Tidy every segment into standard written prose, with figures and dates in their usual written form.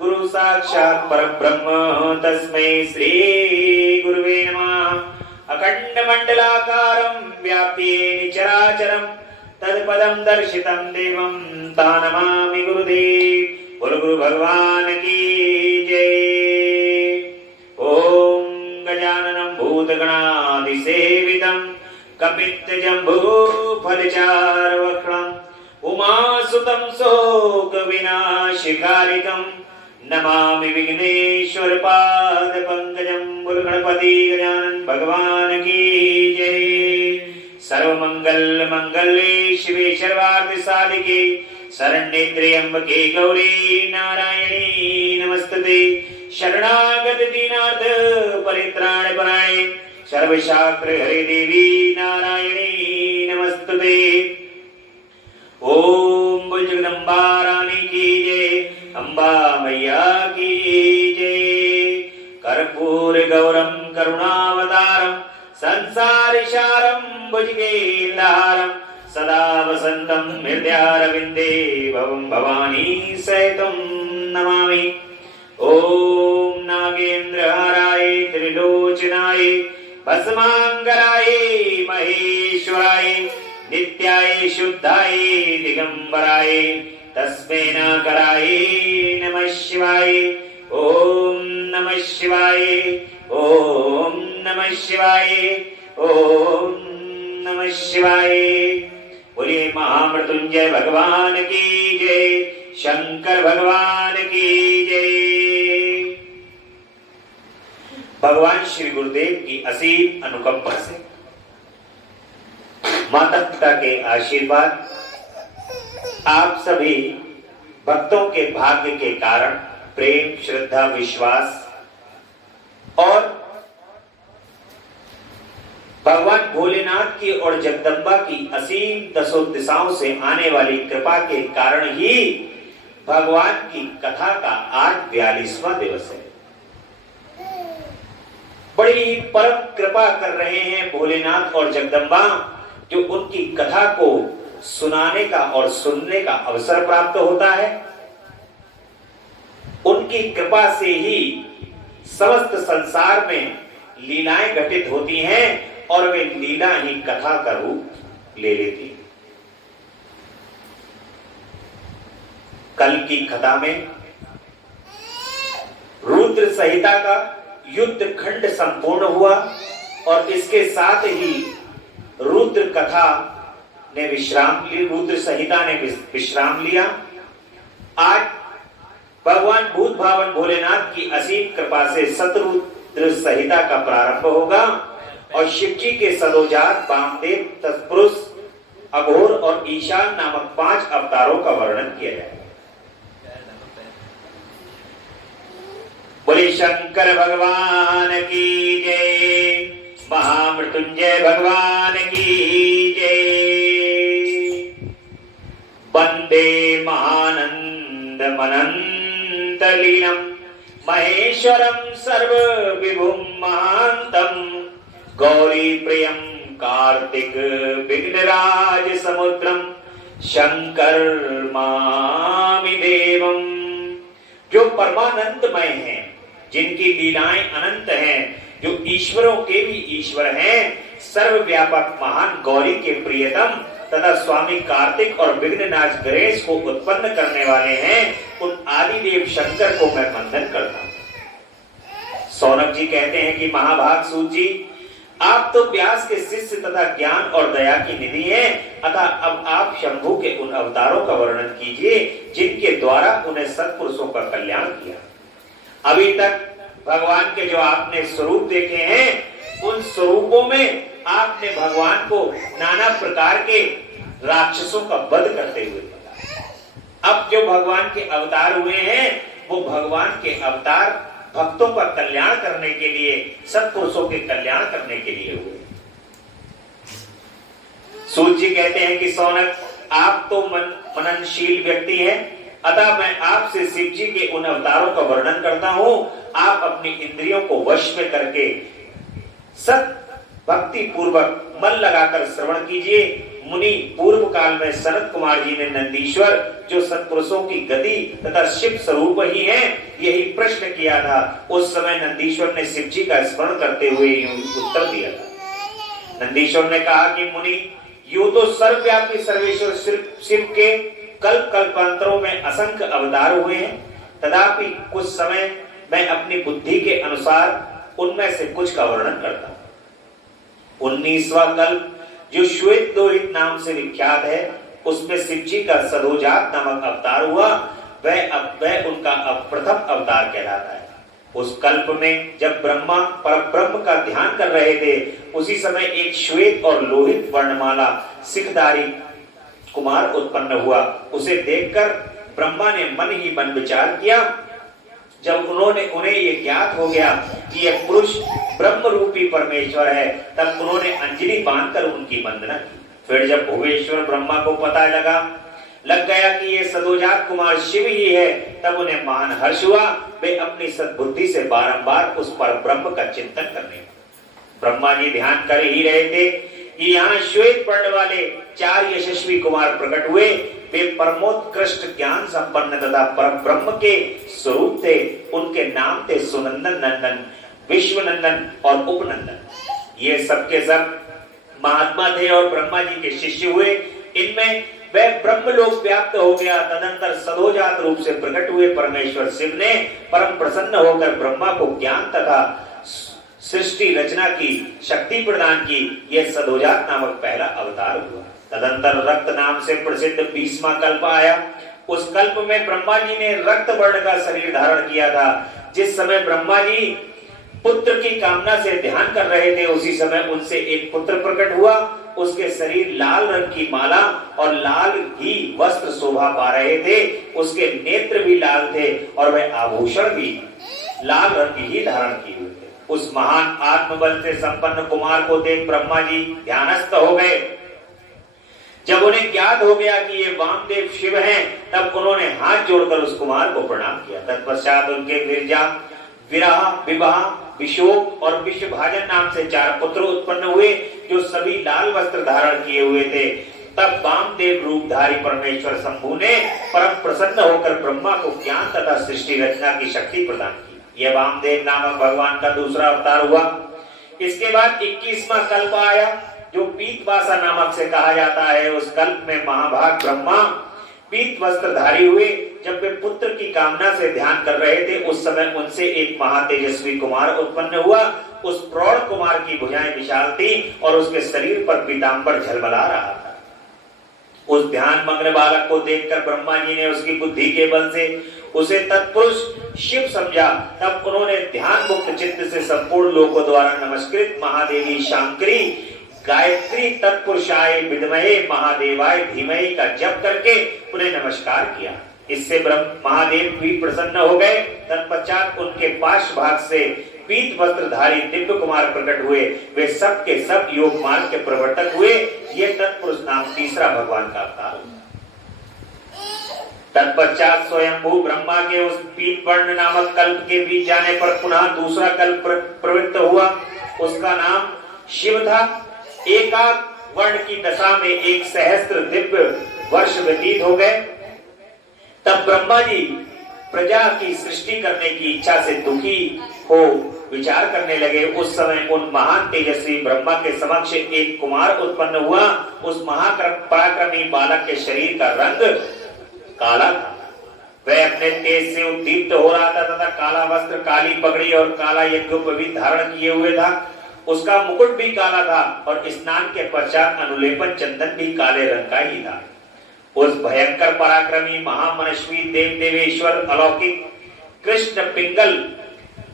गुरु साक्षात् परब्रह्म तस्मै श्री गुरुवे नमः। अखंड मंडलाकारं व्याप्येन चराचरं तत्पदं दर्शितं देवं तानमामि गुरुदेव। बोलो गुरु भगवान की जय। ओम गजाननं भूतगणाधिसेवितं कपित्तजम्बूफलचारुवक्त्रम् उमासुतं शोकविनाशकारिकं नमामि विघ्नेश्वर पादपङ्कजं। बोलो गणपति गजानन भगवान की जय। सर्वमंगल मंगले शिवे सर्वार्थ साधिके शरण्ये त्र्यंबके गौरी नारायणी नमस्तुते। शरणागत दीनार्थ परित्राण परायणे सर्वशास्त्र हरे देवी नारायणी नमस्तुते। ओम बोल जगदम्बा रानी की जय, अम्बा मैया की जय। कर्पूर गौरम करुणावतारम संसारिसारं भुजगेन्द्रहारं सदा वसन्तं हृदयारविन्दे भवं भवानी सहितं नमामि। ओम नागेन्द्रहाराय त्रिलोचनाय भस्मांगराय महेश्वराय नित्याय शुद्धाय दिगंबराय तस्मै नागराय नमः शिवाय। ओम नमः शिवाय, ओम नमः शिवाय, ओम नमः शिवाय। बोलिए महामृत्युंजय भगवान की जय, शंकर भगवान की जय। भगवान श्री गुरुदेव की असीम अनुकंपा से माता पिता के आशीर्वाद आप सभी भक्तों के भाग्य के कारण प्रेम श्रद्धा विश्वास और भगवान भोलेनाथ की और जगदम्बा की असीम दसों दिशाओं से आने वाली कृपा के कारण ही भगवान की कथा का आज 42वां दिवस है। बड़ी परम कृपा कर रहे हैं भोलेनाथ और जगदम्बा, जो उनकी कथा को सुनाने का और सुनने का अवसर प्राप्त होता है। उनकी कृपा से ही समस्त संसार में लीलाएं घटित होती हैं और वे लीला ही कथा का रूप ले लेती हैं। कल की कथा में रुद्र संहिता का युद्ध खंड संपूर्ण हुआ और इसके साथ ही रुद्र कथा ने विश्राम ली, रुद्र संहिता ने विश्राम लिया। आज भगवान भूत भावन भोलेनाथ की असीम कृपा से शतरुद्र संहिता का प्रारंभ होगा और शिव जी के सदोजात वामदेव तत्पुरुष अघोर और ईशान नामक 5 अवतारों का वर्णन किया जाएगा। बोले शंकर भगवान की जय, महामृत्युंजय भगवान की जय। वंदे महानंद मनंत लीलम महेश्वरम सर्व विभुम महांतम गौरी प्रियम कार्तिक विघ्नराज समुद्रम शंकर मामि देवम। जो परमानंदमय हैं, जिनकी लीलाएं अनंत हैं, जो ईश्वरों के भी ईश्वर हैं, सर्वव्यापक महान गौरी के प्रियतम तथा स्वामी कार्तिक और विघ्नराज गणेश को उत्पन्न करने वाले हैं, उन आदिदेव शंकर को मैं वंदन करता हूं। सौनक जी कहते हैं कि महाभाग सूत जी, आप तो व्यास के शिष्य तथा ज्ञान और दया की निधि हैं, अतः अब आप शंभु के उन अवतारों का वर्णन कीजिए जिनके द्वारा उन्हें सत्पुरुषों का कल्याण किया। अभी तक भगवान के जो आपने स्वरूप देखे हैं, उन स्वरूपों में आपने भगवान को नाना प्रकार के राक्षसों का वध करते हुए बताया। अब जो भगवान के अवतार हुए हैं, वो भगवान के अवतार भक्तों का कल्याण करने के लिए, सत्पुरुषों के कल्याण करने के लिए हुए। सूत जी कहते हैं कि सौनक, आप तो मननशील व्यक्ति हैं, अतः मैं आपसे शिव जी के उन अवतारों का वर्णन करता हूं। आप अपनी इंद्रियों को वश में करके सत भक्ति पूर्वक मन लगाकर श्रवण कीजिए। मुनि पूर्व काल में सनत कुमार जी ने नंदीश्वर जो सत्पुरुषों की गति तथा शिव स्वरूप ही है यही प्रश्न किया था। उस समय नंदीश्वर ने शिव जी का स्मरण करते हुए यूं उत्तर दिया था। नंदीश्वर ने कहा कि मुनि यूं तो सर्वव्यापी सर्वेश्वर शिव के कल्प कल्पांतरों में असंख्य अवतार हुए हैं, तथापि कुछ समय मैं अपनी बुद्धि के अनुसार उनमें से कुछ का वर्णन करता हूं। 19वां कल्प जो श्वेत लोहित नाम से विख्यात है उसमें शिव जी का सदोजात नामक अवतार हुआ। वह उनका प्रथम अवतार कहलाता है। उस कल्प में जब ब्रह्मा परब्रह्म का ध्यान कर रहे थे उसी समय एक श्वेत और लोहित वर्णमाला सिखधारी कुमार उत्पन्न हुआ। उसे देखकर ब्रह्मा ने मन ही मन विचार किया। जब उन्हें ये ज्ञात हो गया कि यह पुरुष ब्रह्म रूपी परमेश्वर है तब उन्होंने अंजलि बांधकर उनकी वंदना की। फिर जब भुवेश्वर ब्रह्मा को पता लग गया कि ये सदोजात कुमार शिव ही है तब उन्हें महान हर्ष हुआ। वे अपनी सद्बुद्धि से बारंबार उस पर ब्रह्म का चिंतन करने। ब्रह्मा जी ध्यान कर ही रहे थे कि यहाँ श्वेत वर्ण वाले 4 यशस्वी कुमार प्रकट हुए। वे परमोत्कृष्ट ज्ञान संपन्न तथा परम ब्रह्म के स्वरूप थे। उनके नाम थे सुनंदन नंदन, विश्वनंदन और उपनंदन। ये सबके सब महात्मा थे और ब्रह्मा जी के शिष्य हुए। इनमें वह ब्रह्मलोक व्याप्त हो गया। तदंतर सदोजात रूप से प्रकट हुए परमेश्वर शिव ने परम प्रसन्न होकर ब्रह्मा को ज्ञान तथा सृष्टि रचना की शक्ति प्रदान की। यह सदोजात नामक पहला अवतार हुआ। तदंतर रक्त नाम से प्रसिद्ध 20वां कल्प आया। उस कल्प में ब्रह्मा जी ने रक्त वर्ण का शरीर धारण किया था। जिस समय ब्रह्मा जी पुत्र की कामना से ध्यान कर रहे थे उसी समय उनसे एक पुत्र प्रकट हुआ। उसके शरीर लाल रंग की माला और लाल ही वस्त्र शोभा पा रहे थे। उसके नेत्र भी लाल थे और वह आभूषण भी लाल रंग ही धारण किए हुए थे। उस महान आत्मबल से संपन्न कुमार को देख ब्रह्मा जी ध्यानस्थ हो गए। जब उन्हें ज्ञात हो गया कि ये वामदेव शिव हैं, तब उन्होंने हाथ जोड़कर उस कुमार को प्रणाम किया। तत्पश्चात उनके गिरजा, विरह, विवाह, विशोक और विश्वभाजन नाम से 4 पुत्र उत्पन्न हुए जो सभी लाल वस्त्र धारण किए हुए थे। तब वामदेव रूपधारी परमेश्वर शंभु ने परम प्रसन्न होकर ब्रह्मा को ज्ञान तथा सृष्टि रचना की शक्ति प्रदान की। यह वामदेव नामक भगवान का दूसरा अवतार हुआ। इसके बाद 21वां कल्प आया जो पीतवासा नामक से कहा जाता है। उस कल्प में महाभाग ब्रह्मा पीत वस्त्रधारी हुए। जब वे पुत्र की कामना से ध्यान कर रहे थे उस समय उनसे एक महातेजस्वी कुमार उत्पन्न हुआ। उस प्रौढ़ कुमार की भुजाएं विशाल थी और उसके शरीर पर पीतांबर झलमला रहा था। उस ध्यान मग्न बालक को देखकर ब्रह्मा जी ने उसकी बुद्धि के बल से उसे तत्पुरुष शिव समझा। तब उन्होंने ध्यान मुक्त चित्त से संपूर्ण लोकों द्वारा नमस्कृत महादेवी शांकरी गायत्री तत्पुरुषाय विद्महे महादेवाय धीमहि का जप करके उन्हें नमस्कार किया। इससे ब्रह्म महादेव भी प्रसन्न हो गए। तत्पश्चात उनके पार्श्व भाग से पीत वस्त्रधारी दिव्य कुमार प्रकट हुए। वे सब के सब योग मार्ग के प्रवर्तक हुए। ये तत्पुरुष नाम तीसरा भगवान का अवतार। तत्पश्चात स्वयंभू ब्रह्मा के उस पीत वर्ण नामक कल्प के बीच जाने पर पुनः दूसरा कल्प प्रवृत्त हुआ। उसका नाम शिव था। एकाक वर्ण की दशा में 1 सहस्त्र दिव्य वर्ष व्यतीत हो गए। तब ब्रह्मा जी प्रजा की सृष्टि करने की इच्छा से दुखी हो विचार करने लगे। उस समय उन महान तेजस्वी ब्रह्मा के समक्ष एक कुमार उत्पन्न हुआ। उस महापराक्रमी बालक के शरीर का रंग काला था। वह अपने तेज से उद्दीप्त हो रहा था तथा काला वस्त्र, काली पगड़ी और काला यज्ञोपवीत धारण किए हुए था। उसका मुकुट भी काला था और स्नान के पश्चात अनुलेपन चंदन भी काले रंग का ही था। उस भयंकर पराक्रमी महामनस्वी देव देवेश्वर अलौकिक कृष्ण पिंगल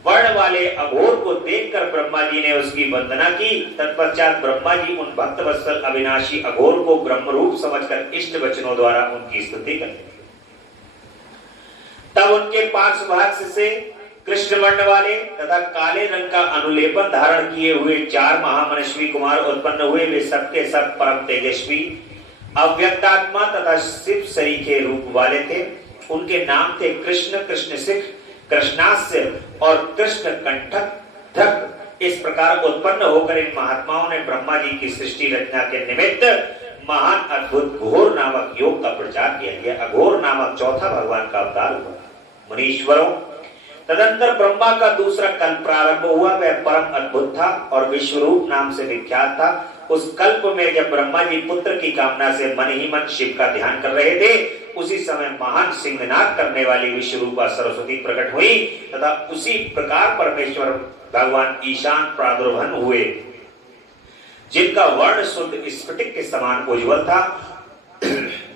वर्ण वाले अघोर को देखकर ब्रह्मा जी ने उसकी वंदना की। तत्पश्चात ब्रह्मा जी उन भक्तवत्सल अविनाशी अघोर को ब्रह्म रूप समझकर इष्ट वचनों द्वारा उनकी स्तुति करने लगे। तब उनके पार्श्व भाग से कृष्ण वर्ण वाले तथा काले रंग का अनुलेपन धारण किए हुए 4 महामनस्वी कुमार उत्पन्न हुए। वे सबके सब परम तेजस्वी अव्यक्तात्मा तथा शिव सरीखे रूप वाले थे। उनके नाम थे कृष्ण, कृष्णसिख, कृष्णास्य और कृष्ण कंठक। इस प्रकार उत्पन्न होकर इन महात्माओं ने ब्रह्मा जी की सृष्टि रचना के निमित्त महान अद्भुत घोर नामक योग का प्रचार किया गया। अघोर नामक चौथा भगवान का अवतार हुआ। मुनीश्वरों, तदंतर ब्रह्मा का दूसरा कल्प प्रारंभ हुआ। वह परम अद्भुत था और विश्वरूप नाम से विख्यात था। उस कल्प में जब ब्रह्मा जी पुत्र की कामना से मन ही मन शिव का ध्यान कर रहे थे, उसी समय महान सिंहनाद करने वाली विश्वरूपा सरस्वती प्रकट हुई तथा उसी प्रकार परमेश्वर भगवान ईशान प्रादुर्भन हुए, जिनका वर्ण शुद्ध स्फटिक के समान उज्ज्वल था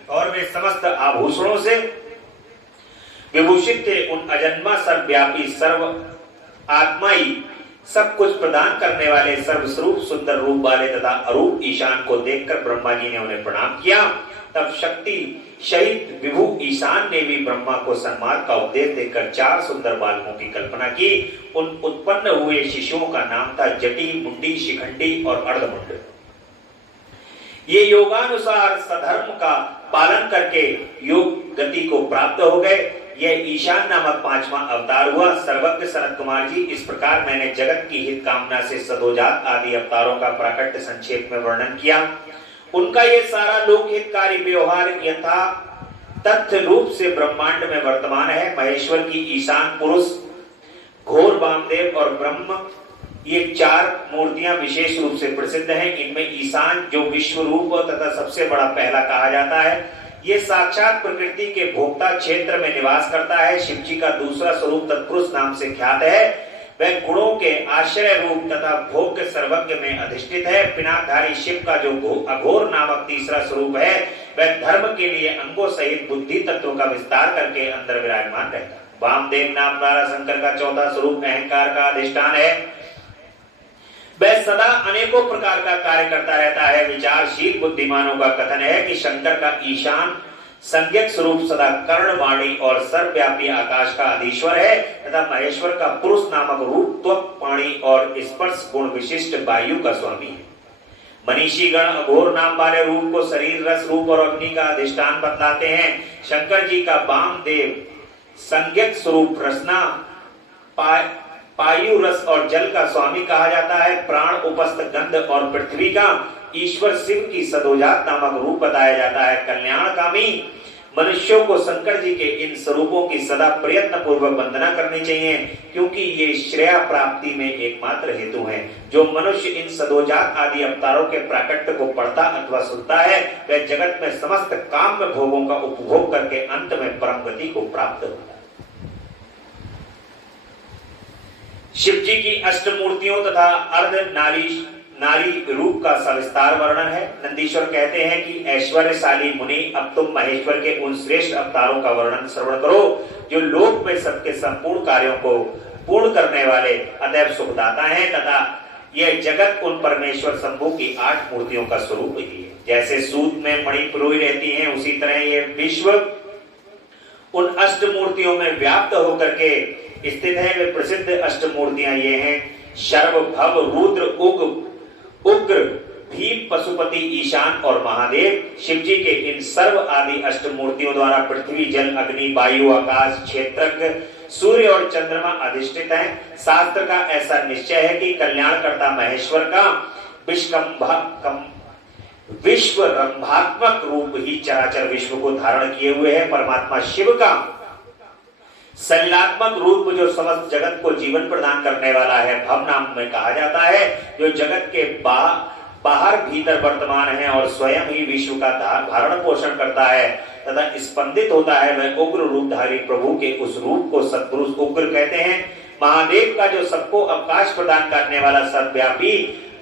और वे समस्त आभूषणों से विभूषित थे। उन अजन्मा सर्वव्यापी सर्व आत्माई सब कुछ प्रदान करने वाले सर्वस्वरूप सुंदर रूप वाले तथा अरूप ईशान को देखकर ब्रह्मा जी ने उन्हें प्रणाम किया। तब शक्ति शहीद विभु ईशान ने भी ब्रह्मा को सन्मार्ग का उपदेश देकर 4 सुंदर बालकों की कल्पना की। उन उत्पन्न हुए शिशुओं का नाम था जटी, मुंडी, शिखंडी और अर्धमुंड। ये योगानुसार सधर्म का पालन करके योग गति को प्राप्त हो गए। यह ईशान नामक 5वां अवतार हुआ। सर्वज्ञ सनत कुमार जी, इस प्रकार मैंने जगत की हित कामना से सदोजात आदि अवतारों का प्राकट्य संक्षेप में वर्णन किया। उनका ये सारा लोकहितकारी व्यवहार यथा तथ्य रूप से ब्रह्मांड में वर्तमान है। महेश्वर की ईशान पुरुष, घोर वामदेव और ब्रह्म, ये 4 मूर्तियां विशेष रूप से प्रसिद्ध हैं। इनमें ईशान जो विश्व रूप तथा सबसे बड़ा पहला कहा जाता है, ये साक्षात प्रकृति के भोक्ता क्षेत्र में निवास करता है। शिव जी का दूसरा स्वरूप तत्पुरुष नाम से ख्यात है। वह गुणों के आश्रय रूप तथा भोग्य सर्वज्ञ में अधिष्ठित है। पिनाकधारी शिव का जो अघोर नामक तीसरा स्वरूप है, वह धर्म के लिए अंगों सहित बुद्धि तत्वों का विस्तार करके अंदर विराजमान रहता है। वामदेव नाम द्वारा शंकर का चौथा स्वरूप अहंकार का अधिष्ठान है। वह सदा अनेकों प्रकार का कार्य करता रहता है। विचारशील बुद्धिमानों का कथन है कि शंकर का ईशान संज्ञक स्वरूप सदा कर्ण, वाणी और सर्वव्यापी आकाश का अधीश्वर है तथा महेश्वर का पुरुष नामक रूप त्वक, पाणी और स्पर्श गुण विशिष्ट वायु का स्वामी है। मनीषी गण अघोर नाम वाले रूप को शरीर, रस, रूप और अग्नि का अधिष्ठान बतलाते हैं। शंकर जी का वामदेव संज्ञक स्वरूप रसना, पायु, रस और जल का स्वामी कहा जाता है। प्राण, उपस्थ, गंध और पृथ्वी का ईश्वर शिव की सदोजात नामक रूप बताया जाता है। कल्याणकामी मनुष्यों को शंकर जी के इन स्वरूपों की सदा प्रयत्न पूर्वक वंदना करनी चाहिए, क्योंकि ये श्रेय प्राप्ति में एकमात्र हेतु हैं। जो मनुष्य इन सदोजात आदि अवतारों के प्राकट्य को पढ़ता अथवा सुनता है, वह जगत में समस्त काम्य भोगों का उपभोग करके अंत में परम गति को प्राप्त होता है। शिव जी की अष्टमूर्तियों तथा अर्ध नारी रूप का सविस्तार वर्णन है। नंदीश्वर कहते हैं कि ऐश्वर्यशाली मुनि, अब तुम महेश्वर के उन श्रेष्ठ अवतारों का वर्णन श्रवण करो जो लोक में सबके संपूर्ण कार्यों को पूर्ण करने वाले अदैव सुखदाता हैं तथा यह जगत उन परमेश्वर शंभु की 8 मूर्तियों का स्वरूप ही है। जैसे सूत में मणि पिरोई रहती हैं, उसी तरह ये विश्व उन अष्टमूर्तियों में व्याप्त होकर के स्थित है। वे प्रसिद्ध अष्टमूर्तियां ये हैं: शर्व, भव, रुद्र, उग्र, भीम, पशुपति, ईशान और महादेव। शिव जी के इन सर्व आदि अष्टमूर्तियों द्वारा पृथ्वी, जल, अग्नि, वायु, आकाश, क्षेत्रज्ञ, सूर्य और चंद्रमा अधिष्ठित हैं। शास्त्र का ऐसा निश्चय है कि कल्याणकर्ता महेश्वर का विश्व रंभात्मक रूप ही चराचर विश्व को धारण किए हुए है। परमात्मा शिव का सलिलात्मक रूप जो समस्त जगत को जीवन प्रदान करने वाला है, भव नाम में कहा जाता है, जो जगत के बाहर भीतर वर्तमान है और स्वयं ही विश्व का धारण पोषण करता है तथा स्पंदित होता है। वह उग्र रूपधारी प्रभु के उस रूप को सत्पुरुष उग्र कहते हैं। महादेव का जो सबको अवकाश प्रदान करने वाला सर्वव्यापी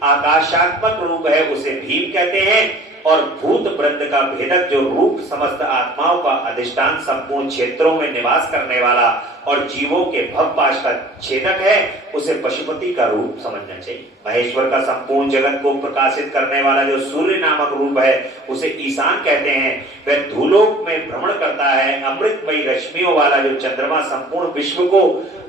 आकाशात्मक रूप है, उसे भीम कहते हैं। और भूत वृंद का भेदक जो रूप समस्त आत्माओं का अधिष्ठान, संपूर्ण क्षेत्रों में निवास करने वाला और जीवों के भवपाश का छेदक है, उसे पशुपति का रूप समझना चाहिए। महेश्वर का संपूर्ण जगत को प्रकाशित करने वाला जो सूर्य नामक रूप है, उसे ईशान कहते हैं। वह धूलोक में भ्रमण करता है। अमृतमयी रश्मियों वाला जो चंद्रमा संपूर्ण विश्व को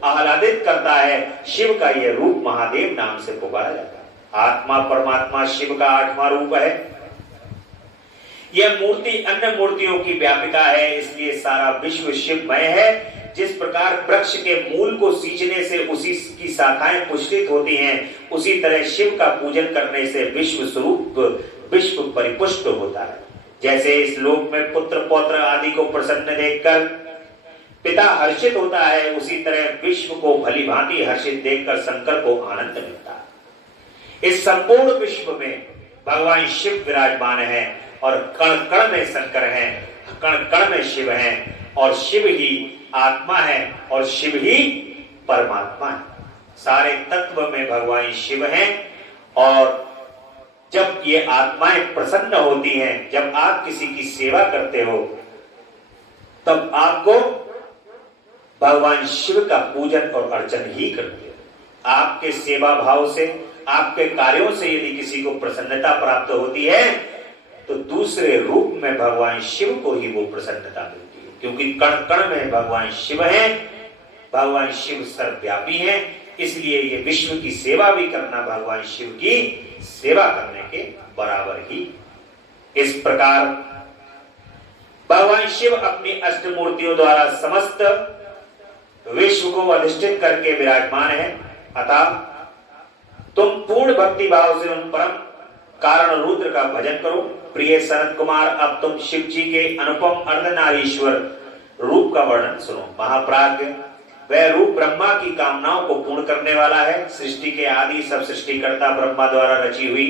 आह्लादित करता है, शिव का यह रूप महादेव नाम से पुकारा जाता है। आत्मा परमात्मा शिव का 8वां रूप है। यह मूर्ति अन्य मूर्तियों की व्यापिका है, इसलिए सारा विश्व शिवमय है। जिस प्रकार वृक्ष के मूल को सींचने से उसी की शाखाएं पुष्पित होती हैं, उसी तरह शिव का पूजन करने से विश्व स्वरूप विश्व परिपुष्ट होता है। जैसे इस लोक में पुत्र पौत्र आदि को प्रसन्न देखकर पिता हर्षित होता है, उसी तरह विश्व को भली भांति हर्षित देखकर शंकर को आनंद मिलता है। इस संपूर्ण विश्व में भगवान शिव विराजमान है और कण कण में शंकर है, कण कण में शिव है और शिव ही आत्मा है और शिव ही परमात्मा है। सारे तत्व में भगवान शिव हैं और जब ये आत्माएं प्रसन्न होती हैं, जब आप किसी की सेवा करते हो, तब आपको भगवान शिव का पूजन और अर्चन ही करते हो। आपके सेवा भाव से, आपके कार्यों से यदि किसी को प्रसन्नता प्राप्त होती है तो दूसरे रूप में भगवान शिव को ही वो प्रसन्नता मिलती है, क्योंकि कण कण में भगवान शिव है, भगवान शिव सर्वव्यापी है। इसलिए ये विश्व की सेवा भी करना भगवान शिव की सेवा करने के बराबर ही। इस प्रकार भगवान शिव अपनी अष्टमूर्तियों द्वारा समस्त विश्व को अधिष्ठित करके विराजमान है। अतः तुम पूर्ण भक्ति भाव से उन परम कारण रुद्र का भजन करो। प्रिय सनत कुमार, अब तुम शिव जी के अनुपम अर्धनारीश्वर रूप का वर्णन सुनो। महाप्राज्ञ, वह रूप ब्रह्मा की कामनाओं को पूर्ण करने वाला है। सृष्टि के आदि सब सृष्टिकर्ता ब्रह्मा द्वारा रची हुई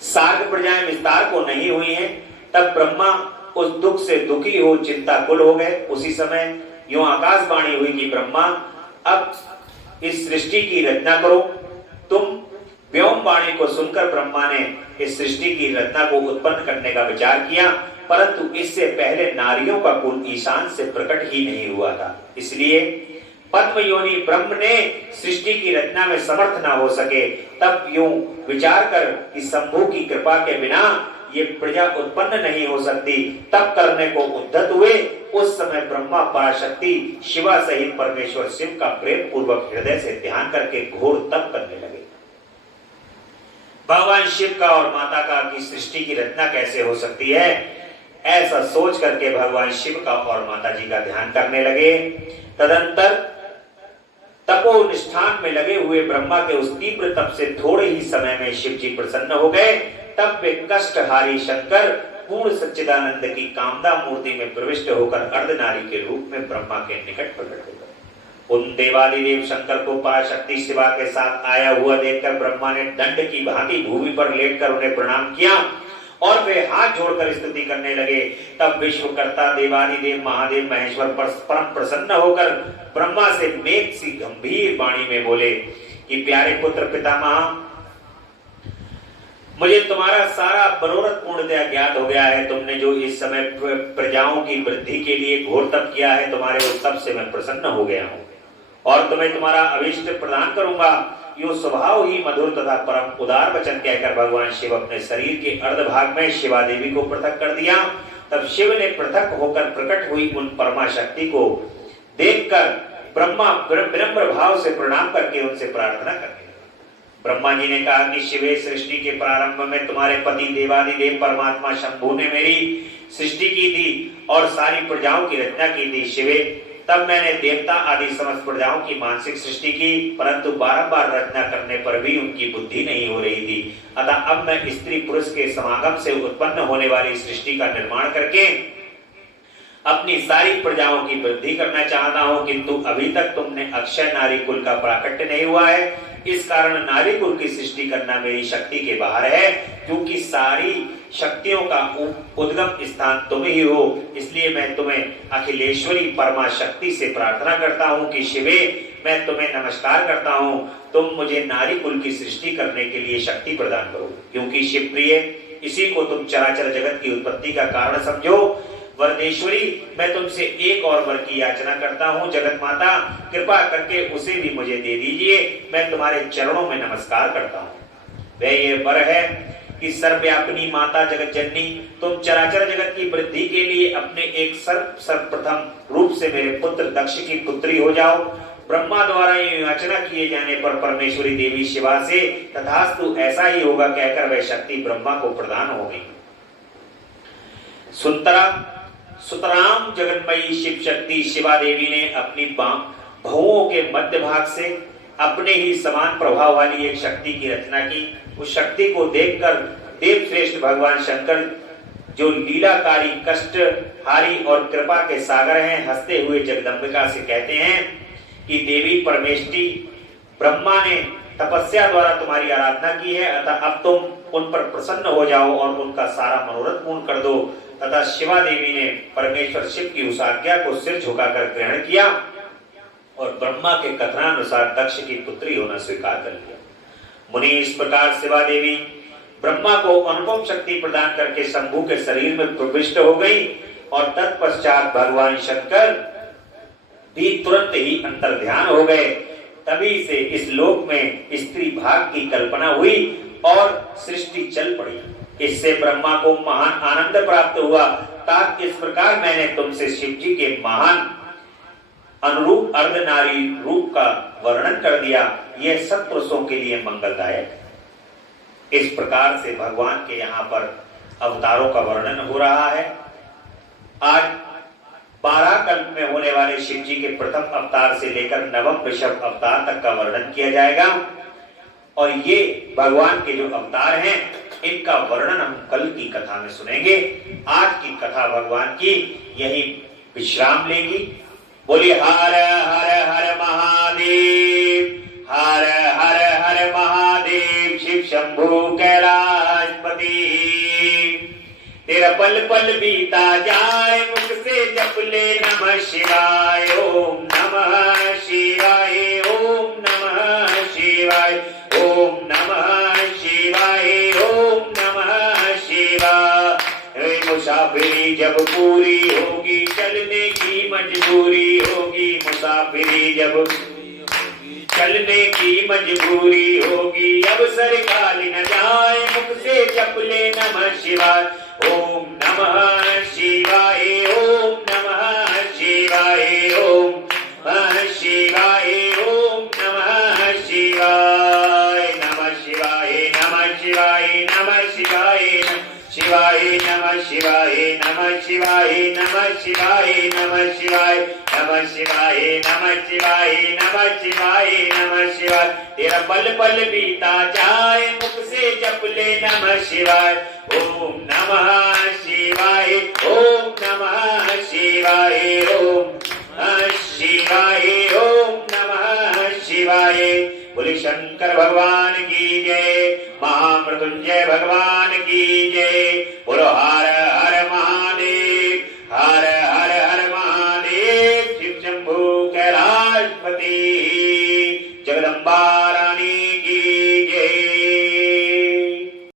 सार्ग प्रजाएं विस्तार को नहीं हुई हैं। तब ब्रह्मा उस दुख से दुखी हो चिंताकुल हो गए। उसी समय यूं आकाशवाणी हुई कि ब्रह्मा, अब इस सृष्टि की रचना करो। तुम व्योम वाणी को सुनकर ब्रह्मा ने इस सृष्टि की रचना को उत्पन्न करने का विचार किया, परंतु इससे पहले नारियों का कुल ईशान से प्रकट ही नहीं हुआ था। इसलिए पद्म योनि ब्रह्म ने सृष्टि की रचना में समर्थ ना हो सके। तब यूं विचार कर कि शंभु की कृपा के बिना ये प्रजा उत्पन्न नहीं हो सकती, तब करने को उद्यत हुए। उस समय ब्रह्मा पराशक्ति शिवा सहित परमेश्वर शिव का प्रेम पूर्वक हृदय से ध्यान करके घोर तप करने लगे। भगवान शिव का और माता का की सृष्टि की रचना कैसे हो सकती है, ऐसा सोच करके भगवान शिव का और माता जी का ध्यान करने लगे। तदंतर तपोनिष्ठान में लगे हुए ब्रह्मा के उस तीव्र तप से थोड़े ही समय में शिव जी प्रसन्न हो गए। तब वे कष्टहारी शंकर पूर्ण सच्चिदानंद की कामदा मूर्ति में प्रविष्ट होकर अर्धनारी के रूप में ब्रह्मा के निकट प्रकट हो गए। उन देवादिदेव शंकर को पराशक्ति शिवा के साथ आया हुआ देखकर ब्रह्मा ने दंड की भांति भूमि पर लेटकर उन्हें प्रणाम किया और वे हाथ जोड़कर स्तुति करने लगे। तब विश्वकर्ता देवादिदेव महादेव महेश्वर पर परम प्रसन्न होकर ब्रह्मा से मेघ सी गंभीर वाणी में बोले कि प्यारे पुत्र पितामह, मुझे तुम्हारा सारा मनोरथ पूर्णतया ज्ञात हो गया है। तुमने जो इस समय प्रजाओं की वृद्धि के लिए घोर तप किया है, तुम्हारे उस तप से मैं प्रसन्न हो गया हूँ और तुम्हें तुम्हारा अभीष्ट प्रदान करूंगा। यो स्वभाव ही मधुर तथा परम उदार वचन कहकर भगवान शिव अपने शरीर के अर्धभाग में शिवा देवी को पृथक कर दिया। तब शिव ने पृथक होकर प्रकट हुई उन परमा शक्ति को देखकर ब्रह्मा विनम्र भाव से प्रणाम करके उनसे प्रार्थना करने लगे। ब्रह्मा जी ने कहा कि शिवे, सृष्टि के प्रारंभ में तुम्हारे पति देवादिदेव परमात्मा शंभु ने मेरी सृष्टि की थी और सारी प्रजाओं की रचना की थी। शिवे, तब मैंने देवता आदि समस्त प्रजाओं की मानसिक सृष्टि की, परंतु बारंबार रचना करने पर भी उनकी बुद्धि नहीं हो रही थी। अतः अब मैं स्त्री पुरुष के समागम से उत्पन्न होने वाली सृष्टि का निर्माण करके अपनी सारी प्रजाओं की वृद्धि करना चाहता हूं, किंतु अभी तक तुमने अक्षय नारी कुल का प्राकट्य नहीं हुआ है। इस कारण नारी कुल की सृष्टि करना मेरी शक्ति के बाहर है, क्योंकि सारी शक्तियों का उद्गम स्थान तुम ही हो। इसलिए मैं तुम्हें अखिलेश्वरी परमा शक्ति से प्रार्थना करता हूँ कि शिवे, मैं तुम्हें नमस्कार करता हूँ, तुम मुझे नारी कुल की सृष्टि करने के लिए शक्ति प्रदान करो, क्योंकि शिव प्रिय, इसी को तुम चराचर जगत की उत्पत्ति का कारण समझो। वरदेश्वरी, मैं तुमसे एक और वर की याचना करता हूँ। जगत माता, कृपा करके उसे भी मुझे दे दीजिए। मैं तुम्हारे चरणों में नमस्कार करता हूँ। वह ये वर है कि सर्वव्यापिनी माता जगत जननी, तुम चराचर जगत की वृद्धि के लिए अपने एक सर्वप्रथम रूप से मेरे पुत्र दक्ष की पुत्री हो जाओ। ब्रह्मा द्वारा ये याचना किए जाने पर परमेश्वरी देवी शिवा से तथास्तु ऐसा ही होगा कहकर वह शक्ति ब्रह्मा को प्रदान हो गई। सुतराम जगन्मयी शिव शक्ति शिवा देवी ने अपनी भुवों के मध्य भाग से अपने ही समान प्रभाव वाली एक शक्ति की रचना की। उस शक्ति को देखकर देव श्रेष्ठ भगवान शंकर जो लीलाकारी, कष्टहारी और कृपा के सागर हैं, हंसते हुए जगदम्बिका से कहते हैं कि देवी परमेष्ठी ब्रह्मा ने तपस्या द्वारा तुम्हारी आराधना की है, अतः अब तुम उन पर प्रसन्न हो जाओ और उनका सारा मनोरथ पूर्ण कर दो। तथा शिवा देवी ने परमेश्वर शिव की उस आज्ञा को सिर झुकाकर ग्रहण किया और ब्रह्मा के कथनानुसार दक्ष की पुत्री होना स्वीकार कर लिया। मुनि, इस प्रकार शिवा देवी ब्रह्मा को अनुपम शक्ति प्रदान करके शंभु के शरीर में प्रविष्ट हो गई और तत्पश्चात भगवान शंकर भी तुरंत ही अंतर ध्यान हो गए। तभी से इस लोक में स्त्री भाग की कल्पना हुई और सृष्टि चल पड़ी। इससे ब्रह्मा को महान आनंद प्राप्त हुआ। तात इस प्रकार मैंने तुमसे शिव जी के महान अनुरूप अर्धनारी रूप का वर्णन कर दिया। यह सब पुरुषों के लिए मंगलदायक है। इस प्रकार से भगवान के यहाँ पर अवतारों का वर्णन हो रहा है। आज 12 कल्प में होने वाले शिव जी के प्रथम अवतार से लेकर नवम ऋषभ अवतार तक का वर्णन किया जाएगा और ये भगवान के जो अवतार हैं इनका वर्णन हम कल की कथा में सुनेंगे। आज की कथा भगवान की यही विश्राम लेगी। बोलिए हर हर हर महादेव, हर हर हर महादेव। शिव शंभु कैलाशपति, तेरा पल पल बीता जाए, मुख से जप ले नमः शिवाय, ओम नमः शिवाय, ओम नमः शिवाय, ओम नमः शिवाय, ओम नमः शिवाय। मुसाफिरी जब पूरी होगी, चलने की मजबूरी होगी। मुसाफिरी जब चलने की मजबूरी होगी, अब सरकाली न जाए, मुख से जप ले नमः शिवाय, ओम नमः शिवाय, ओम नमः शिवाय, ओम नमः शिवाय, ओम नमः शिवाय। नमः शिवाय, नमः शिवाय, नमः शिवाय, शिवाय नमः शिवाय, नमः शिवाय, नमः शिवाय, नमः शिवाय, नमः शिवाय, नमः शिवाय, नमः शिवाय, नमः शिवाय। तेरा पल पल बीता जाए, मुख से जप ले नमः शिवाय, ओम नमः शिवाय, ओम नमः शिवाय, ओम नमः शिवाय, ओम नमः शिवाय। बोले शंकर भगवान की जय, महामृत्युंजय भगवान की जय। बोलो हर हर महादेव, हर हर हर महादेव। शिव शंभु कैलाशपति, जगदम्बा रानी की